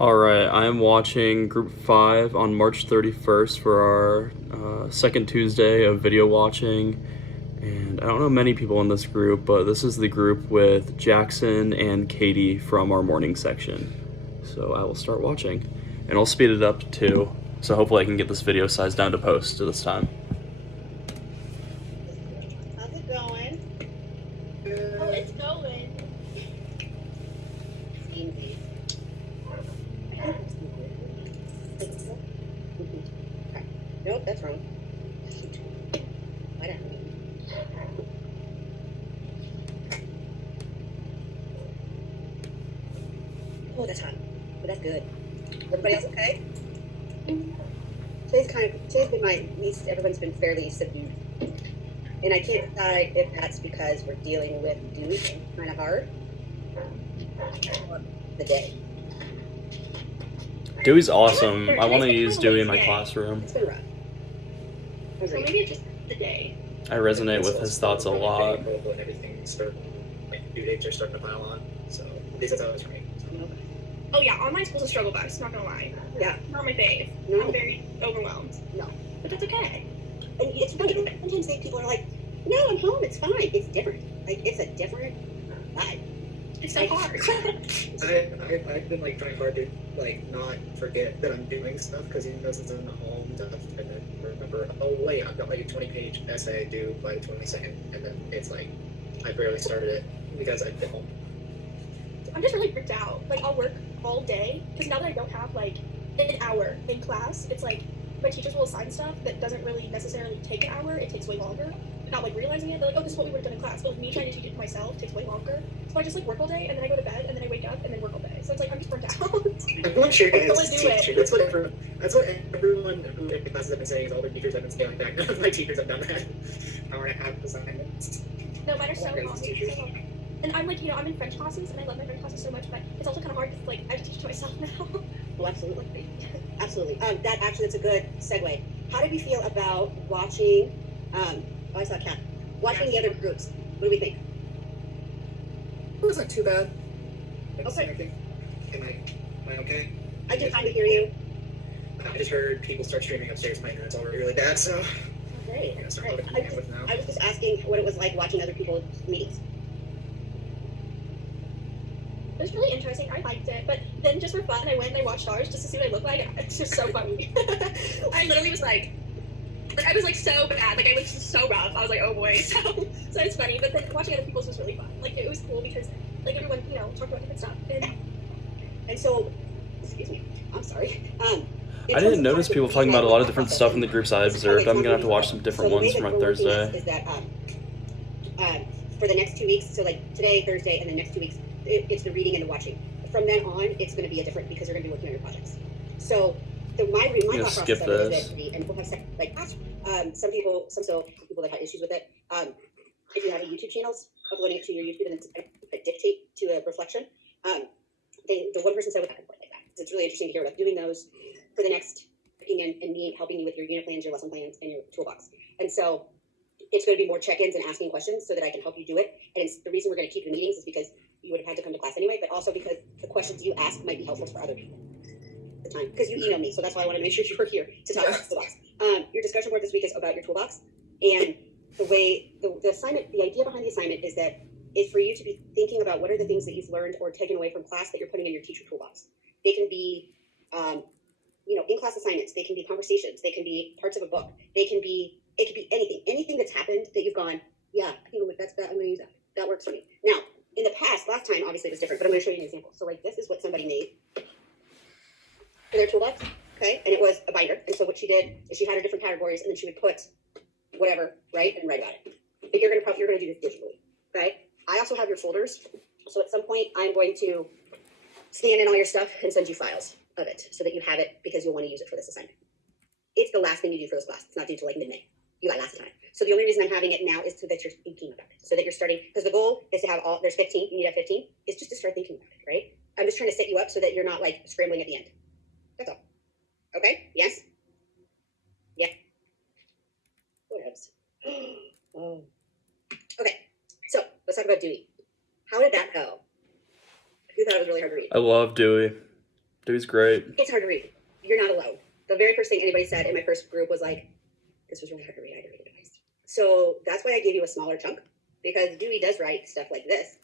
Alright, I am watching Group 5 on March 31st for our second Tuesday of video watching. And I don't know many people in this group, but this is the group with Jackson and Katie from our morning section. So I will start watching. And I'll speed it up too, so hopefully I can get this video size down to post this time. How's it going? Oh, it's going. It's easy. Okay. Nope, that's wrong. Why not? Oh, that's hot. But that's good. Everybody else okay? Today's been my least, everyone's been fairly subdued. And I can't decide if that's because we're dealing with Dewey kind of hard or the day. Dewey's awesome. I want to use Dewey in my classroom. It's been rough. So maybe it's just the day. I resonate with his thoughts a lot. And everything due dates are starting to pile on. So at least that's how it was for me. Oh yeah, online school's a struggle bus, not gonna lie. Yeah. Not my fave. No. I'm very overwhelmed. No. But that's okay. And it's funny, sometimes people are like, no, I'm home, it's fine. It's different. Like, it's a different vibe. It's so hard. I've been trying hard to not forget that I'm doing stuff because even though since I'm at home, and then remember, oh wait, I've got a 20-page essay due by the 22nd, and then it's I barely started it because I've been home. I'm just really freaked out. I'll work all day, because now that I don't have, an hour in class, it's my teachers will assign stuff that doesn't really necessarily take an hour, it takes way longer. Not realizing it, they're oh, this is what we would have done in class, but me trying to teach it to myself takes way longer. So I just work all day, and then I go to bed, and then I wake up, and then work all day. So it's I'm just burnt out. Everyone sure I is. do it. That's what everyone who in classes have been saying is all their teachers have been scaling back. None of my teachers have done that. Hour and a half assignments. No, mine are so Okay, long. teachers. So long. And I'm I'm in French classes, and I love my French classes so much, but it's also kind of hard because I have to teach it to myself now. Well, absolutely. Absolutely. That's a good segue. How did we feel about watching, I saw a cat, watching the other groups? What do we think? It wasn't too bad. Okay. Am I okay? I can kind of hear you. I just heard people start streaming upstairs. My internet's already really bad, so Great. I'm gonna start Great. looking at with now. I was just asking what it was like watching other people's meetings. It was really interesting. I liked it, but then just for fun, I went and I watched ours just to see what I look like. It's just so funny. I literally was I was so bad. I was just so rough. I was oh boy. So it's funny. But then watching other people's was really fun. It was cool because everyone talked about different stuff. And so, excuse me, I'm sorry. I didn't notice people talking about a lot of different stuff in the groups I observed. I'm gonna have to watch some different ones for my Thursday. Is that for the next 2 weeks, so today, Thursday, and the next 2 weeks, it's the reading and the watching. From then on, it's going to be a different because you're going to be working on your projects. So my thought skip process this. is that, and we'll have some people that have issues with it. If you have a YouTube channels, uploading it to your YouTube and then dictate to a reflection, the one person said with back and forth like that. So it's really interesting to hear about doing those for the next and me helping you with your unit plans, your lesson plans, and your toolbox. And so it's going to be more check-ins and asking questions so that I can help you do it. And the reason we're going to keep the meetings is because you would have had to come to class anyway, but also because the questions you ask might be helpful for other people at the time. Because you emailed me, so that's why I wanted to make sure you were here to talk about the toolbox. Your discussion board this week is about your toolbox. And the assignment, the idea behind the assignment is for you to be thinking about what are the things that you've learned or taken away from class that you're putting in your teacher toolbox. They can be, in-class assignments. They can be conversations. They can be parts of a book. It could be anything that's happened that you've gone, yeah, I think that's that. I'm going to use that. That works for me. Now, in the past, last time, obviously it was different, but I'm going to show you an example. So this is what somebody made for their toolbox, okay? And it was a binder. And so what she did is she had her different categories, and then she would put whatever, right, and write about it. But you're going to do this digitally, okay? I also have your folders. So at some point, I'm going to scan in all your stuff and send you files of it so that you have it because you'll want to use it for this assignment. It's the last thing you do for this class. It's not due till mid-May. You got lots of time. So the only reason I'm having it now is so that you're thinking about it. So that you're starting, because the goal is to have there's 15, you need to have 15. It's just to start thinking about it, right? I'm just trying to set you up so that you're not scrambling at the end. That's all. Okay? Yes? Yeah. Whatevs. Oh. Okay. So let's talk about Dewey. How did that go? Who thought it was really hard to read? I love Dewey. Dewey's great. It's hard to read. You're not alone. The very first thing anybody said in my first group was like, this was really hard to read. I didn't read it twice. So that's why I gave you a smaller chunk, because Dewey does write stuff like this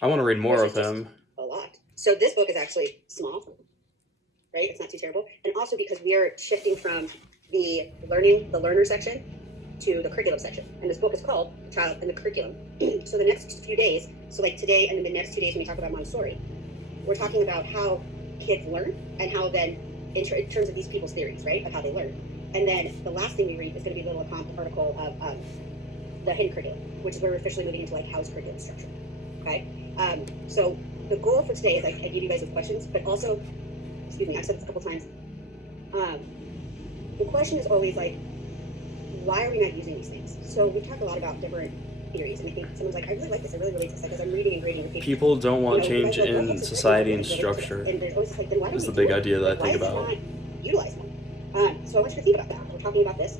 I want to read more of Versus him. a lot. So this book is actually small, right? It's not too terrible. And also because we are shifting from the learner section to the curriculum section. And this book is called Child and the Curriculum. So the next few days, so like today and then the next 2 days when we talk about Montessori, we're talking about how kids learn and how then, in terms of these people's theories, right, of how they learn. And then the last thing we read is going to be a little article of the hidden curriculum, which is where we're officially moving into like how's curriculum structured. Okay? So the goal for today is I give you guys some questions, but also, excuse me, I've said this a couple times. The question is always like, why are we not using these things? So we talk a lot about different theories, and I think someone's like, I really like this, I really relate to this, like as I'm reading and reading. People don't want change you guys go, in "What's society this? and structure. And there's always this, like, then why don't Is we the do big it? idea that I Why think is it about. not utilized more? So I want you to think about that. We're talking about this.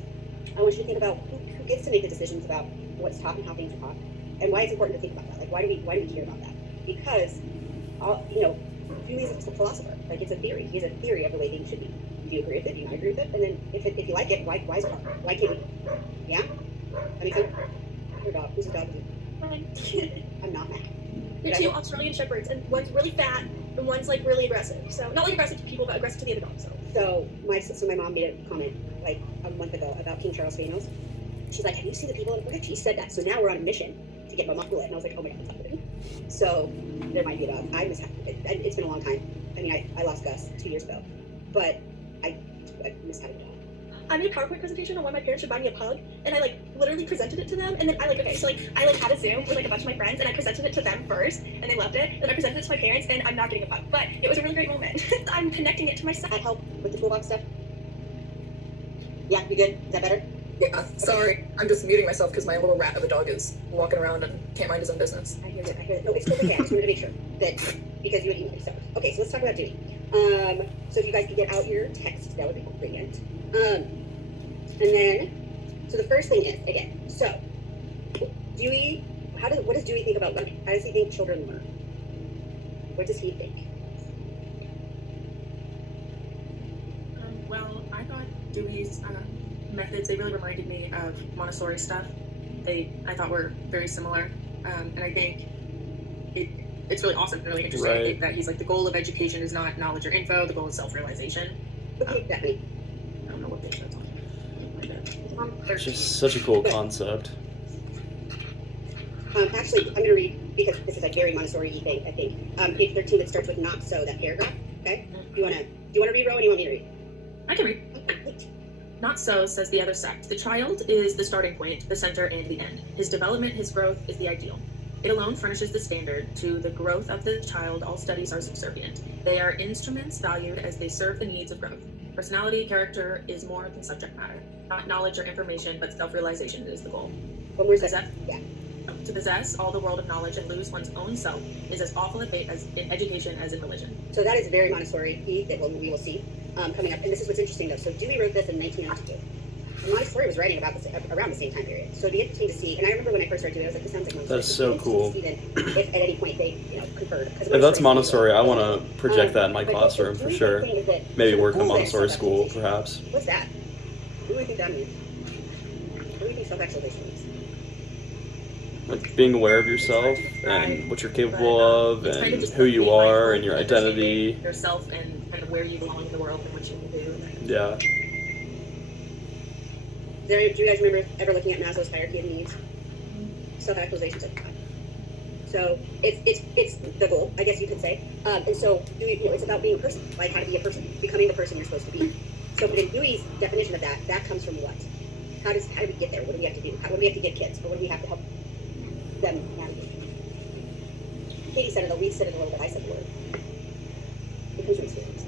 I want you to think about who gets to make the decisions about what's taught and how things are taught, and why it's important to think about that. Like, why do we care about that? Because, Dewey is a philosopher. Like, it's a theory. He's a theory of the way things should be. Do you agree with it? Do you not agree with it? And then if you like it, why is it hard? Why can't we? Yeah? That makes sense? Your dog. Who's the dog? I'm not mad. They're two Australian shepherds, and one's really fat, and one's like really aggressive. So not like aggressive to people, but aggressive to the other dogs. So my mom made a comment like a month ago about King Charles Spaniels. She's like, have you seen the people in the book? She said that. So now we're on a mission to get Mammakula. And I was like, oh my God, what's happening? So there might be a dog. It's been a long time. I mean, I lost Gus 2 years ago, but I miss having a dog. I made a PowerPoint presentation on why my parents should buy me a pug, and I like literally presented it to them, and then I had a Zoom with like a bunch of my friends, and I presented it to them first, and they loved it. Then I presented it to my parents, and I'm not getting a pug, but it was a really great moment. I'm connecting it to myself. That help with the toolbox stuff? Yeah, you good? Is that better? Yeah, sorry. I'm just muting myself because my little rat of a dog is walking around and can't mind his own business. I hear it. No, it's totally okay. I just wanted to make sure that, because you had emailed me. So, okay, so let's talk about Dewey. So if you guys could get out your text, that would be brilliant. And then, so the first thing is, again, so Dewey, what does Dewey think about learning? How does he think children learn? What does he think? Well, I thought Dewey's methods, they really reminded me of Montessori stuff. I thought were very similar. And I think it's really awesome and really interesting Right. that he's like, the goal of education is not knowledge or info, the goal is self-realization. Okay, Bethany. I don't know what page that's on. It's just such a cool concept. Actually, I'm going to read, because this is a very Montessori thing, I think. Page 13 that starts with not so, that paragraph. Okay? Do you want to read, Rowan, or do you want me to read? I can read. Not so, says the other sect. The child is the starting point, the center, and the end. His development, his growth, is the ideal. It alone furnishes the standard. To the growth of the child, all studies are subservient. They are instruments valued as they serve the needs of growth. Personality, character is more than subject matter. Not knowledge or information, but self-realization is the goal. One more Possess- second. Yeah. To possess all the world of knowledge and lose one's own self is as awful a fate as in education as in religion. So that is very Montessori that we will see coming up. And this is what's interesting, though. So Dewey wrote this in 1902. And Montessori was writing about this around the same time period. So it'd be interesting to see. And I remember when I first started doing it, I was like, this sounds like Montessori. That is so cool. See then if at any point they, conferred. If that's Montessori, I want to project that in my classroom for sure. Maybe work in a Montessori school, perhaps. What's that? What do you think that means? What do you think self-actualization means? Like being aware of yourself and what you're capable of It's kind and just who you being are mindful and your understanding identity. yourself and kind of where you belong in the world and what you can do. Yeah. Do you guys remember ever looking at Maslow's hierarchy of needs? Self-actualization is at the top. So it's the goal, I guess you could say. And so it's about being a person, like how to be a person, becoming the person you're supposed to be. So in Dewey's definition of that comes from what? How do we get there? What do we have to do? What do we have to get kids? Or what do we have to help them navigate? Katie said it, we said it a little bit, I said the word. It comes from experience.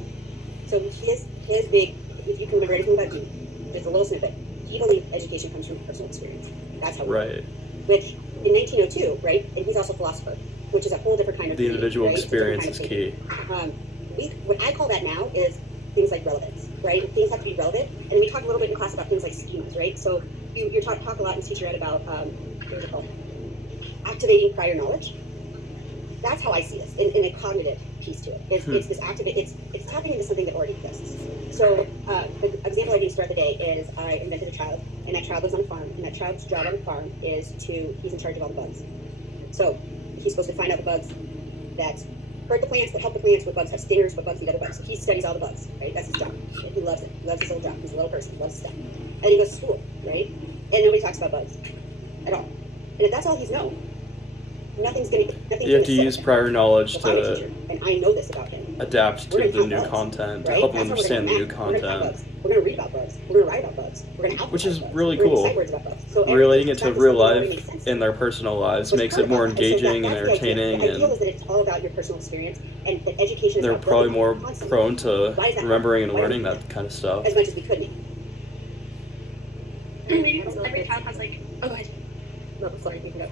So his big, if you can remember anything about Dewey, just a little snippet, he believed education comes from personal experience. That's how we Right. Which in 1902, right, and he's also a philosopher, which is a whole different kind of The thinking, individual right? It's a different experience is kind of key. what I call that now is things like relevance, right? Things have to be relevant, and we talk a little bit in class about things like schemas, right? So you talk a lot in teacher ed about what is it called? Activating prior knowledge. That's how I see this in a cognitive piece to it. It's this it's tapping into something that already exists. So, the example I use throughout the day is I invented a child, and that child lives on a farm, and that child's job on the farm is he's in charge of all the bugs. So, he's supposed to find out the bugs that hurt the plants, that help the plants, what bugs have stingers, what bugs eat other bugs. So he studies all the bugs, right? That's his job. He loves it. He loves his little job. He's a little person. He loves stuff. And he goes to school, right? And nobody talks about bugs at all. And if that's all he's known, nothing's You have to use prior knowledge so I'm a to teacher, and I know this about him. adapt to We're gonna the count new bugs, content, to right? help them That's how we're understand the gonna new map. We're gonna count content. bugs. We're gonna read about bugs. We're gonna write about bugs. We're gonna Which is bugs. really We're gonna cool. cite words about bugs. So Relating it to everything real that already life makes sense. in their personal lives What's makes hard it more about that? So engaging and that's the idea. entertaining, The ideal and is that it's all about your personal experience, and that education is they're about probably building more that constantly, prone to Why is that remembering and hard? Why learning don't we that kind of stuff. as much as we could. Maybe because every child has like, oh, go ahead. No, sorry, you can go.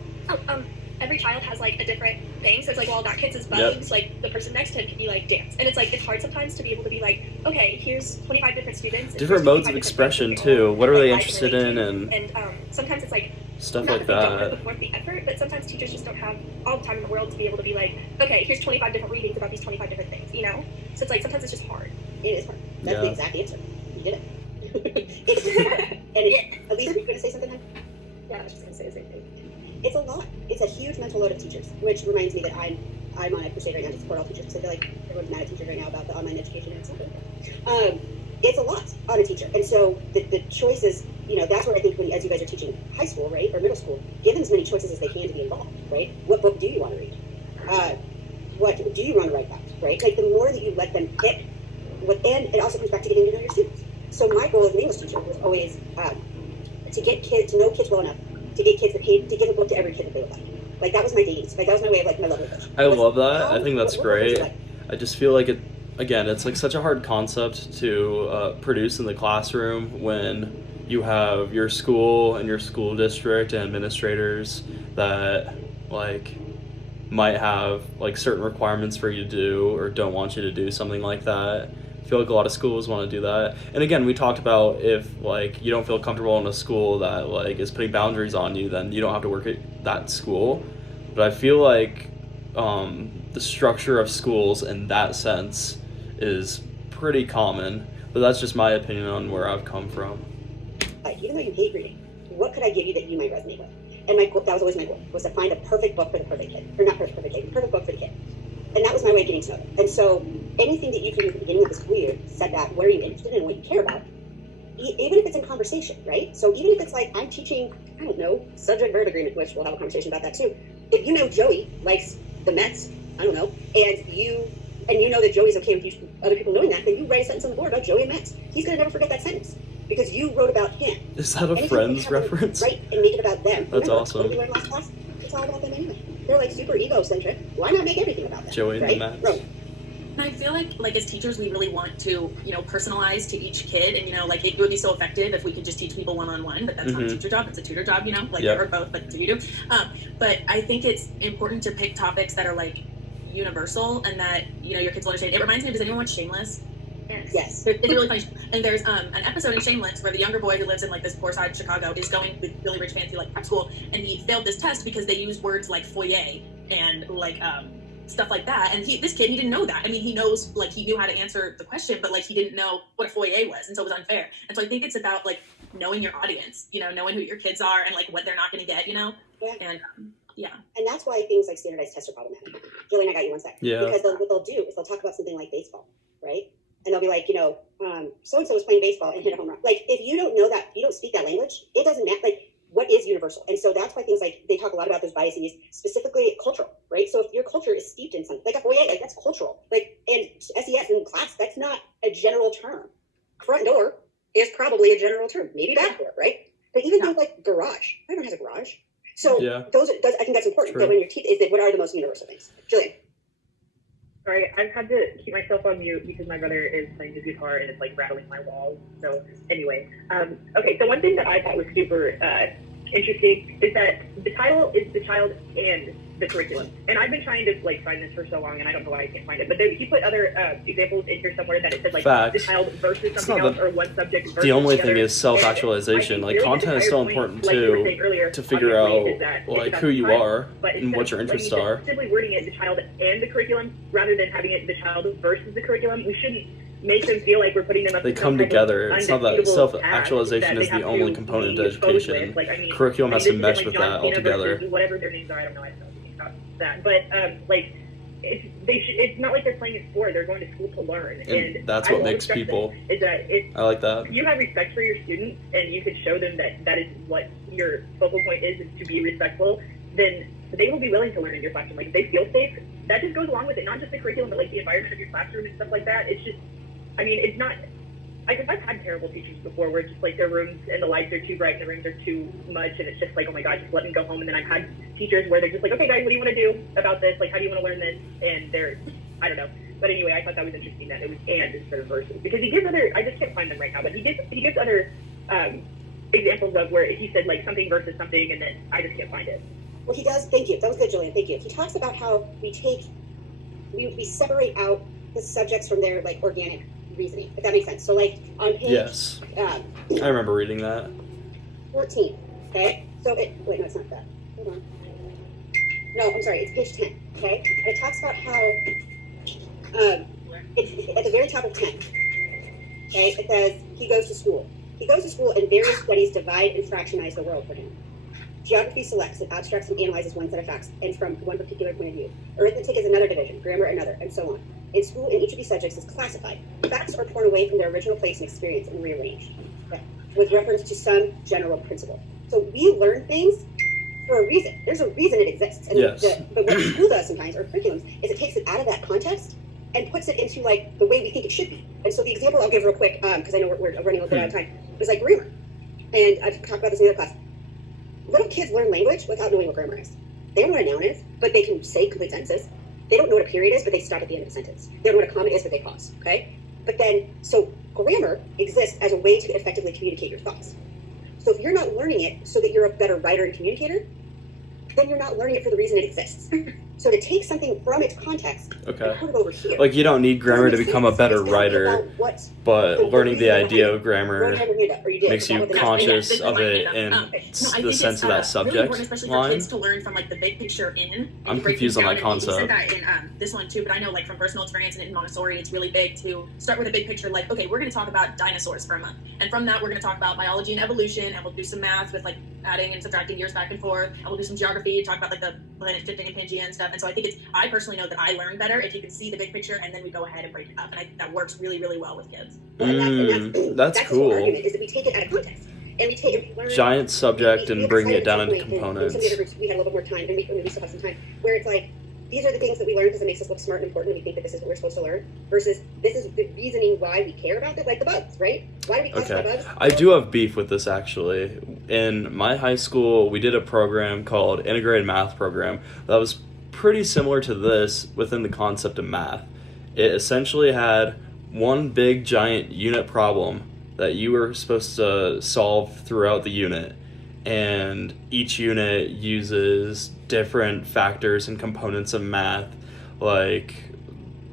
Oh, every child has like a different thing. So it's like, well, that kid's is bugs. Like the person next to him can be like dance, and it's like it's hard sometimes to be able to be like, okay, here's 25 different students. and Different here's modes 25 of different expression things that they too. all, What are like, they like interested relate in, to. and Sometimes it's like stuff not like that they don't that. put forth the effort, but sometimes teachers just don't have all the time in the world to be able to be like, okay, here's 25 different readings about these 25 different things, you know? So it's like sometimes it's just hard. It is hard. That's the Yeah. exact answer. You did it. It's just hard. And at least, were you going to say something, hun? Yeah, I was just gonna say the same thing. It's a lot. It's a huge mental load of teachers, which reminds me that I'm on a crusade right now to support all teachers, because I feel like everyone's mad at teachers right now about the online education, and it's not really it's a lot on a teacher. And so the choices, that's where I think as you guys are teaching high school, right, or middle school, give them as many choices as they can to be involved, right? What book do you want to read? What do you want to write about, right? Like, the more that you let them pick, and it also comes back to getting to know your students. So my goal as an English teacher was always to know kids well enough to get kids to give a book to every kid that they would like. Like, that was my dating. Like, that was my way of, like, my love language. I love that. I think that's what books great. do you like? I just feel like it's like such a hard concept to produce in the classroom when you have your school and your school district and administrators that like might have like certain requirements for you to do or don't want you to do something like that. I feel like a lot of schools want to do that. And again, we talked about if like you don't feel comfortable in a school that like is putting boundaries on you, then you don't have to work at that school. But I feel like the structure of schools in that sense is pretty common. But that's just my opinion on where I've come from. Even though you hate reading, what could I give you that you might resonate with? And my goal, that was always my goal, was to find a perfect book for the perfect kid. Or not perfect kid, perfect book for the kid. And that was my way of getting to know them. And so anything that you can do at the beginning of the school year, set that, what are you interested in, what you care about, even if it's in conversation, right? So even if it's like, I'm teaching, I don't know, subject-verb agreement, which we'll have a conversation about that too. If you know Joey likes the Mets, I don't know, and you know that Joey's okay with other people knowing that, then you write a sentence on the board about Joey and Mets. He's going to never forget that sentence because you wrote about him. Is that a Anything Friends you have them reference? write and make it about them. That's Remember, awesome. What did we learn last class? It's all about them anyway. They're like super egocentric. Why not make everything about them? Joey and the right? Mets. Right. And I feel like as teachers, we really want to, personalize to each kid. And, like it would be so effective if we could just teach people one-on-one, but that's not a teacher job, it's a tutor job, Yep. or both, but you do. But I think it's important to pick topics that are like universal and that, your kids will understand. It reminds me, does anyone watch Shameless? Yes. It's really funny. And there's an episode in Shameless where the younger boy who lives in like this poor side of Chicago is going with really rich fancy like prep school, and he failed this test because they used words like foyer and like stuff like that. And this kid, he didn't know that. I mean, he knew how to answer the question, but like he didn't know what a foyer was, and so it was unfair. And so I think it's about like knowing your audience, knowing who your kids are and like what they're not going to get, Yeah. And And that's why things like standardized tests are problematic. Jillian, I got you one sec. Yeah. Because what they'll do is they'll talk about something like baseball, right? And they'll be like, so-and-so was playing baseball and hit a home run. Like, if you don't know that, you don't speak that language, it doesn't matter. Like, what is universal? And so that's why things like, they talk a lot about those biases, specifically cultural, right? So if your culture is steeped in something, like a foyer, like that's cultural. Like, and SES in class, that's not a general term. Front door is probably a general term, maybe back door, right? But even things like garage, everyone has a garage. So Yeah. I think that's important. True. That when you're is that what are the most universal things? Jillian. Sorry, I've had to keep myself on mute because my brother is playing the guitar and it's like rattling my walls. So anyway, okay. So one thing that I thought was super interesting is that the title is the child and the curriculum. And I've been trying to like find this for so long, and I don't know why I can't find it. But he put other examples in here somewhere that it said like Facts. the child versus It's something not else or one subject versus The only the thing other. is self-actualization. And I Like, think really content the is still entire point, important like you were too, saying earlier, to figure obviously, out is that it's like about who the you child, are but and instead what of your interests letting you are. just simply wording it the child and the curriculum rather than having it the child versus the curriculum, we shouldn't make them feel like we're putting them up They to come some type of together. It's not that undefeatable self-actualization task that is they the have only to component be to exposed education. with. Like, I mean, Curriculum has this to isn't mesh like with John that Cena altogether. versus whatever their names are. I don't know. I don't know anything about that, but like. It's not like they're playing a sport. They're going to school to learn, And that's I what will makes accept people. this, is that it's I like that. if you have respect for your students and you can show them that that is what your focal point is to be respectful, then they will be willing to learn in your classroom. Like, if they feel safe, that just goes along with it. Not just the curriculum, but like the environment of your classroom and stuff like that. It's just, I mean, it's not. I've had terrible teachers before where just like their rooms and the lights are too bright and the rooms are too much, and it's just like, oh my god, just let me go home. And then I've had teachers where they're just like, okay guys, what do you want to do about this? Like, how do you want to learn this? And they're, I don't know. But anyway, I thought that was interesting that it was and instead of versus, because he gives other, I just can't find them right now, but he gives other examples of where he said like something versus something, and then I just can't find it. Well, he does. Thank you. That was good, Julian. Thank you. He talks about how we separate out the subjects from their like organic reasoning, if that makes sense. So like on page Yes, I remember reading that. 14. Okay. So wait, no, it's not that. Hold on. No, I'm sorry. It's page 10. Okay. And it talks about how it's at the very top of 10. Okay. It says he goes to school. He goes to school, and various studies divide and fractionize the world for him. Geography selects and abstracts and analyzes one set of facts, and from one particular point of view. Arithmetic is another division, grammar another, and so on. In school, in each of these subjects is classified. Facts are torn away from their original place and experience and rearranged, okay, with reference to some general principle. So we learn things for a reason. There's a reason it exists. And Yes. but what school does sometimes, or curriculums, is it takes it out of that context and puts it into like the way we think it should be. And so the example I'll give real quick, because I know we're running a little bit out of time, is like grammar. And I've talked about this in the other class. Little kids learn language without knowing what grammar is. They don't know what a noun is, but they can say complete sentences. They don't know what a period is, but they stop at the end of a sentence. They don't know what a comma is, but they pause, okay? But then, so grammar exists as a way to effectively communicate your thoughts. So if you're not learning it so that you're a better writer and communicator, then you're not learning it for the reason it exists. So to take something from its context Okay. and put it over here. Like, you don't need grammar to doesn't make become a sense. better It's gotta be writer, about what but learning the idea of Rowan grammar had your hand up, or you did. makes Is that you what the- conscious this is of my it hand in up. No, I the think sense it's of that really subject important, especially for line. kids to learn from like the big picture in. And I'm break confused things on that down. And you concept. said that in this one too, but I know like from personal experience and in Montessori, it's really big to start with a big picture. Like, okay, we're going to talk about dinosaurs for a month, and from that we're going to talk about biology and evolution, and we'll do some math with like adding and subtracting years back and forth, and we'll do some geography, talk about like the planet shifting and Pangea and stuff. And so I think I personally know that I learn better if you can see the big picture, and then we go ahead and break it up, and I think that works really, really well with kids. Well, and That's the whole cool. argument, is that we take it out of context. And we learn Giant subject we and have bringing a it down into point, and components. Some of the other groups, we had a little bit more time, and we still have some time, where it's like, these are the things that we learn because it makes us look smart and important, and we think that this is what we're supposed to learn, versus this is the reasoning why we care about it, like the bugs, right? Why do we classify Okay. bugs? I do have beef with this actually. In my high school, we did a program called Integrated Math Program that was pretty similar to this within the concept of math. It essentially had one big giant unit problem that you were supposed to solve throughout the unit, and each unit uses different factors and components of math. Like,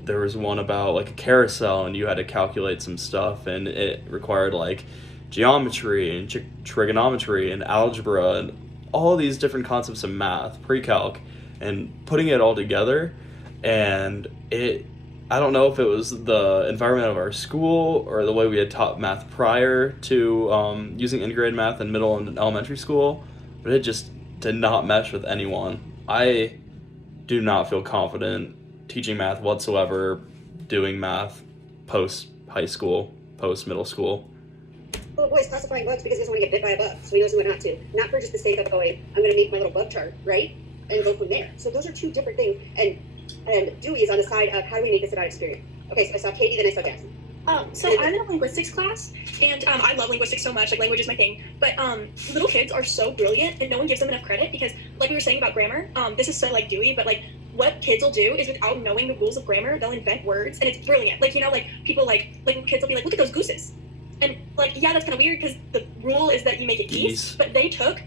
there was one about like a carousel, and you had to calculate some stuff, and it required like geometry and trigonometry and algebra and all these different concepts of math, pre-calc, and putting it all together. And I don't know if it was the environment of our school or the way we had taught math prior to using integrated math in middle and elementary school, but it just did not mesh with anyone. I do not feel confident teaching math whatsoever, doing math post high school, post middle school. Well, the boy's classifying bugs because he doesn't want to get bit by a bug, so he knows what not to. Not for just the sake of going, I'm going to make my little bug chart, right? And go from there. So those are two different things. And Dewey is on the side of how do we make this about experience. Okay, so I saw Katie, then I saw Jackson. So I'm in a linguistics class, and I love linguistics so much. Like, language is my thing. But little kids are so brilliant, and no one gives them enough credit because, like we were saying about grammar, this is so like Dewey, but like what kids will do is without knowing the rules of grammar, they'll invent words, and it's brilliant. Like, you know, like people like kids will be like, look at those gooses. And like, yeah, that's kind of weird because the rule is that you make it geese. But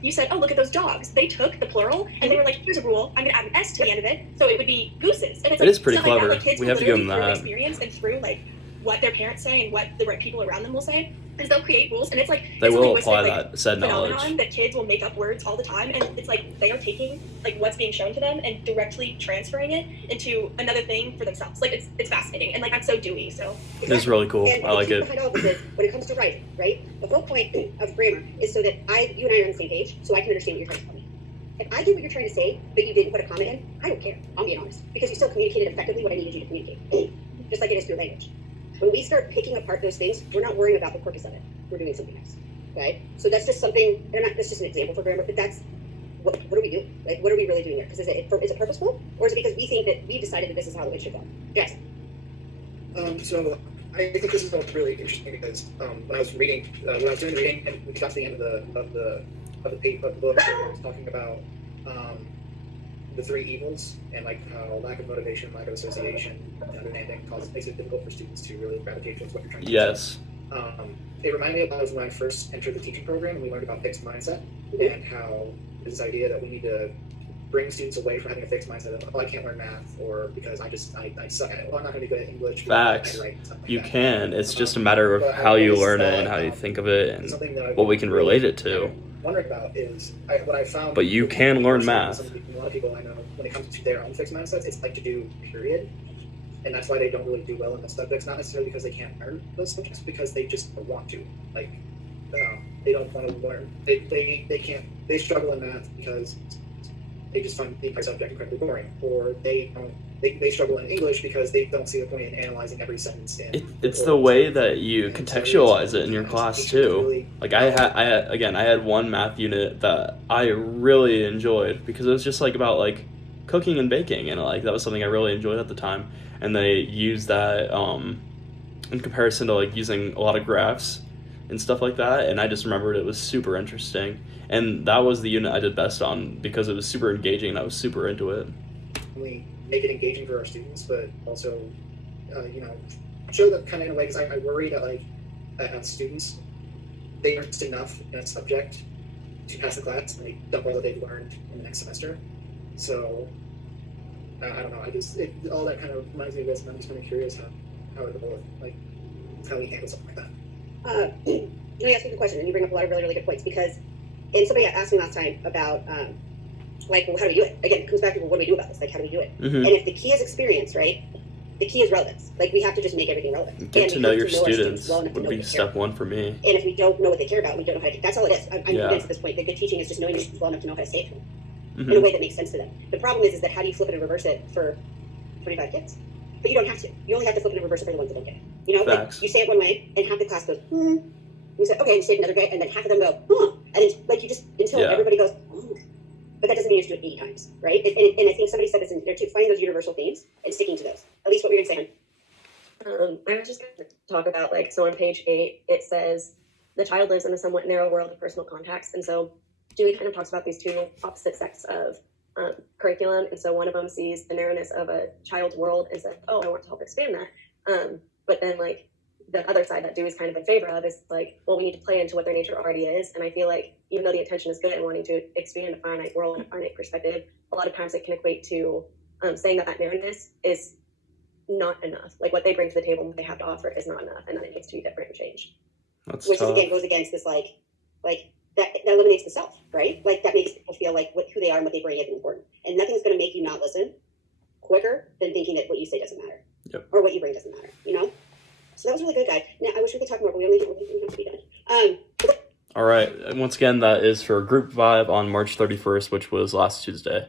you said, oh, look at those dogs. They took the plural and they were like, here's a rule. I'm gonna add an S to the end of it, so it would be gooses. And it's It like, is pretty stuff like clever. that. Like, kids We will have to give them literally, that. through experience and through like what their parents say and what the right people around them will say, is they'll create rules, and it's like They it's a will linguistic, apply like, that said phenomenon knowledge. that kids will make up words all the time, and it's like they are taking like what's being shown to them and directly transferring it into another thing for themselves. Like it's fascinating, and like I'm so Dewey, so It is really cool. And I like the key it. behind all of this is when it comes to writing, right? The whole point of grammar is so that you and I are on the same page, so I can understand what you're trying to tell me. If I get what you're trying to say, but you didn't put a comma in, I don't care. I'm being honest, because you still communicated effectively what I needed you to communicate, just like it is through language. When we start picking apart those things, we're not worrying about the purpose of it. We're doing something else. Okay? So that's just something, and that's just an example for grammar, but that's what do we do? Like, what are we really doing here? Because is it purposeful, or is it because we think that we decided that this is how it should go? Jackson. So I think this is really interesting because when I was reading, when I was doing the reading, and we got to the end of the book, it was talking about the three evils and like how lack of motivation, lack of association, and understanding makes it difficult for students to really gravitate towards what you're trying to Yes. It reminded me of when I first entered the teaching program and we learned about fixed mindset and how this idea that we need to bring students away from having a fixed mindset of, oh, I can't learn math, or because I suck at it, well, I'm not going to be good at English. Facts. Like You that. can. It's just a matter of But how I you always learn it thought, and how you think of it and something that what we can relate it to. Wondering about is what I found. But you can learn math. A lot of people I know, when it comes to their own fixed mindsets, it's like to do period, and that's why they don't really do well in those subjects. Not necessarily because they can't learn those subjects, because they just don't want to. Like, they don't want to learn. They can't. They struggle in math because they just find the entire subject incredibly boring, or they struggle in English because they don't see the point in analyzing every sentence. It's the way that you contextualize it in your class too. Like I had one math unit that I really enjoyed because it was just like about like cooking and baking, and like that was something I really enjoyed at the time. And they used that in comparison to like using a lot of graphs and stuff like that. And I just remembered it was super interesting, and that was the unit I did best on because it was super engaging and I was super into it. We make it engaging for our students, but also, show that kind of in a way, because I worry that like students, they learn just enough in a subject to pass the class, and they dump all that they've learned in the next semester. So I don't know. All that kind of reminds me of this, and I'm just kind of curious how it will, like, how we handle something like that. You ask me a good question, and you bring up a lot of really, really good points, because, and somebody asked me last time about, like, well, how do we do it? Again, it comes back to, well, what do we do about this? Like, how do we do it? Mm-hmm. And if the key is experience, right, the key is relevance. Like, we have to just make everything relevant. Get and to we know have your to know our students well enough to would know be what they care step one for me. about. And if we don't know what they care about, we don't know how to, that's all it is. I'm Yeah. convinced at this point that good teaching is just knowing your students well enough to know how to say it to them in a Mm-hmm. way that makes sense to them. The problem is that how do you flip it and reverse it for 25 kids? But you don't have to. You only have to flip it and reverse it for the ones that don't get it. You know, like, Facts. you say it one way, and half the class goes, You say, okay, and you say it another way, and then half of them go, and then, like, you just, until Yeah. everybody goes, but that doesn't mean you have to do it 8 times, right? And I think somebody said this in there too, finding those universal themes and sticking to those. At least what we were saying. I was just going to talk about, like, so on page 8, it says the child lives in a somewhat narrow world of personal contacts. And so Dewey kind of talks about these two opposite sets of curriculum. And so one of them sees the narrowness of a child's world and says, oh, I want to help expand that. But then, like, the other side that Dewey's kind of in favor of is like, well, we need to play into what their nature already is. And I feel like even though the intention is good and wanting to expand a finite world and a finite perspective, a lot of times it can equate to saying that narrowness is not enough. Like, what they bring to the table and what they have to offer is not enough, and that it needs to be different and changed. That's Which is, tough. again, goes against this, like that eliminates the self, right? Like, that makes people feel like who they are and what they bring is important. And nothing's going to make you not listen quicker than thinking that what you say doesn't matter. Yep. Or what you bring doesn't matter, you know? So that was really good, guys. Now, I wish we could talk more, but we only have to be done. All right. Once again, that is for Group 5 on March 31st, which was last Tuesday.